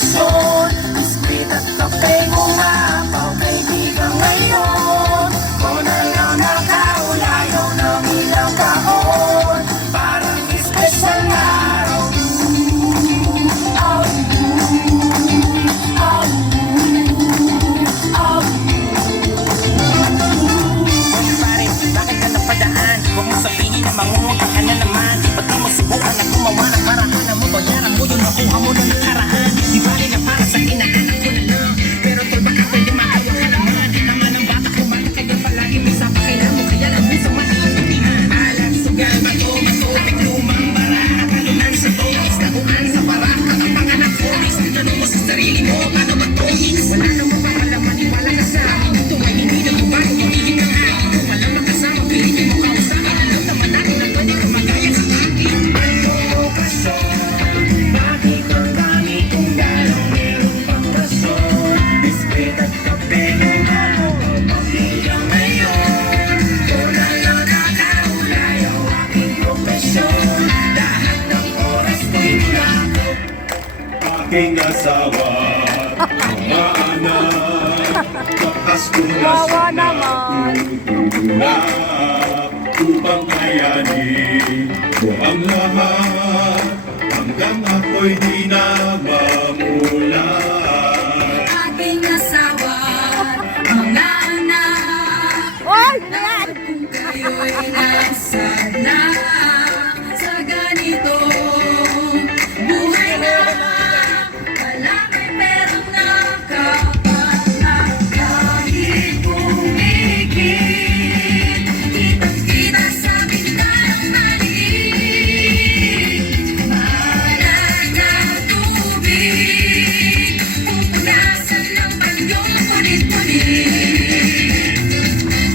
okasyon. Biskwit at kape umapaw, kaibigan ngayon. Kung alaw nakaulayaw ng ilang taon, parang espesyal na araw. Bakit ka napadaan? Huwag mo sabihin na mangungutang ka na naman. Ba't di mo subukan na gumawa ng paraan na mo bayaran mo yung nakuha mo na nakaraan? Di bali na para sa inaanak ko na lang, pero tol baka pwede maawa ka naman. Tama ng bata ko, bakit kanya palagi may sapakailan mo? Kaya lang minsan matiintindihan. Alam, sugal, bato, matubig, lumang bara, talunan sa toys, taguan sa para, katapangan ng polis. Tanong mo sa sarili mo, paano ba toys? Wala namang papalaman, wala ka sa akin. Ito ay hindi na bubalo, magiging ng akin. Kung walang makasama, pilitin mo kausapin. Alam naman natin na pwede ka magaya sa akin. Ano okasyon? Bakit ang dami kong galaw? Meron pang rason. Biskwit at kape umapaw, pamilya ngayon. Kung alaw nakaulayaw aking profesyon, lahat ng oras ko'y nilakaw. Aking asawa, mga anak, bakas ko na Wawa sana naman. tutulak upang kayanin mo ang lahat hanggang ako'y di na mamulat. Ating asawa, mga anak, Oy! Ayan! kung kayo'y nasana sa ganito buhay na wala may perang nakapatak. Kahit pumikit, kitang-kita sa bintanang maliit. Malat na tubig, pupunasan ng bagyong punit-punit.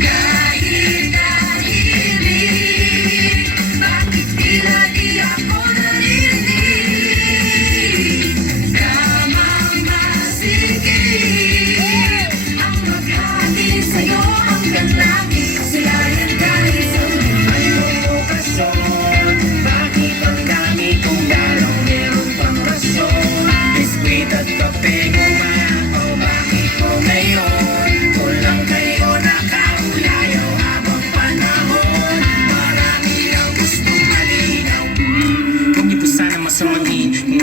Kahit tahimik, bakit tila di ako naririnig? Tamang masigit ang maghatid sa'yo hanggang langit. Silayan kahit sa Ano okasyon? Bakit ang dami kong galaw? Meron pang rason. Biskwit at kape umapaw, bakit ko ngayon? Kulang kayo nakaulayaw habang panahon. Marami ang gustong malinaw. Huwag niyo po sana masamahin.